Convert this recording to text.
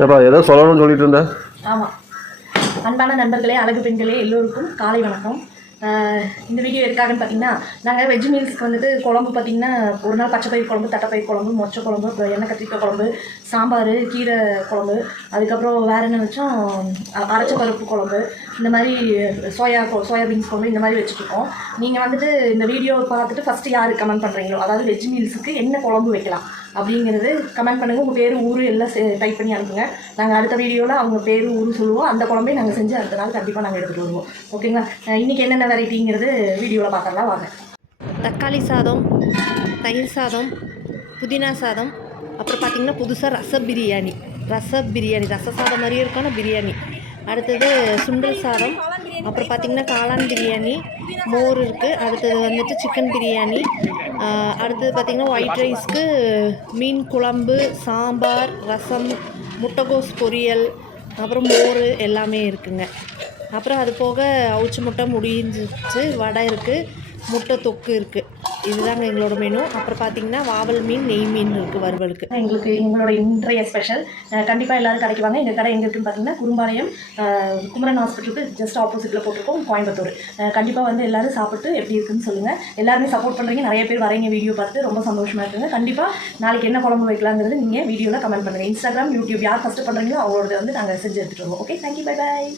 ஏப்பா ஏதோ சொல்லணும்னு சொல்லிட்டு இருந்தேன். ஆமாம். அன்பான நண்பர்களே, அழகு பெண்களே எல்லோருக்கும் காலை வணக்கம். இந்த வீடியோ எதுக்காகன்னு பார்த்தீங்கன்னா, நாங்கள் வெஜ் மீல்ஸ்க்கு வந்துட்டு குழம்பு பார்த்திங்கன்னா, ஒரு நாள் பச்சைப்பயிர் குழம்பு, தட்டைப்பயிர் குழம்பு, மொச்சை குழம்பு, அப்புறம் எண்ணெய் கத்திரிக்காய் குழம்பு, சாம்பார், கீரை குழம்பு, அதுக்கப்புறம் வேறு என்ன வச்சோம், அரைச்ச பருப்பு குழம்பு, இந்த மாதிரி சோயாபீன்ஸ் குழம்பு, இந்த மாதிரி வச்சுருக்கோம். நீங்கள் வந்துட்டு இந்த வீடியோவை பார்த்துட்டு ஃபஸ்ட்டு யார் கமெண்ட் பண்ணுறீங்களோ, அதாவது வெஜ் மீல்ஸுக்கு என்ன குழம்பு வைக்கலாம் அப்படிங்கிறது கமெண்ட் பண்ணுங்கள். உங்கள் பேர் ஊர் எல்லாம் டைப் பண்ணி அனுப்புங்க. நாங்கள் அடுத்த வீடியோவில் அவங்க பேர் ஊர் சொல்லுவோம். அந்த குழம்பே நாங்கள் செஞ்சு அடுத்த நாள் கண்டிப்பாக நாங்கள் எடுத்துகிட்டு வருவோம். ஓகேங்களா? இன்றைக்கி என்னென்ன வெரைட்டிங்கிறது வீடியோவில் பார்க்கலாம் வாங்க. தக்காளி சாதம், தயிர் சாதம், புதினா சாதம், அப்புறம் பார்த்திங்கன்னா புதுசாக ரச பிரியாணி, ரச சாதம் மாதிரியே இருக்கும் ஆனால் பிரியாணி. அடுத்தது சுண்டல் சாதம், அப்புறம் பார்த்திங்கன்னா காளான் பிரியாணி, மோர் இருக்குது. அடுத்தது வந்துட்டு சிக்கன் பிரியாணி. அடுத்தது பார்த்திங்கன்னா ஒயிட் ரைஸ்க்கு மீன் குழம்பு, சாம்பார், ரசம், முட்டைகோஸ் பொரியல், அப்புறம் மோர் எல்லாமே இருக்குங்க. அப்புறம் அது போக அவிச்ச முட்டை முடிஞ்சிச்சு, வடை இருக்குது, முட்டை தொக்கு இருக்குது. இதுதாங்க எங்களோட மெனு. அப்புறம் பார்த்திங்கன்னா வாவல் மீன், நெய் மீன் இருக்குது வறுவலுக்கு. எங்களோட இன்றைய ஸ்பெஷல். கண்டிப்பாக எல்லோரும் கடைக்கு வாங்க. எங்கள் கடை எங்கே இருக்குன்னு பார்த்தீங்கன்னா குரும்பாளையம் குமரன் ஹாஸ்பிட்டலுக்கு ஜஸ்ட் ஆப்போசிட்டில் போட்டிருக்கோம், கோயம்புத்தூர். கண்டிப்பாக வந்து எல்லோரும் சாப்பிட்டு எப்படி இருக்குன்னு சொல்லுங்கள். எல்லாருமே சப்போர்ட் பண்ணுறீங்க, நிறைய பேர் வரீங்க வீடியோ பார்த்து, ரொம்ப சந்தோஷமாக இருக்குங்க. கண்டிப்பாக நாளைக்கு என்ன குழம்பு வைக்கலாங்கிறது நீங்கள் வீடியோவில் கமெண்ட் பண்ணுங்கள். இன்ஸ்டாகிராம், யூடியூப் யார் ஃபஸ்ட்டு பண்ணுறீங்களோ அவங்களோட வந்து நாங்கள் செஞ்சு எடுத்துகிட்டு வருவோம். Okay, thank you, bye bye.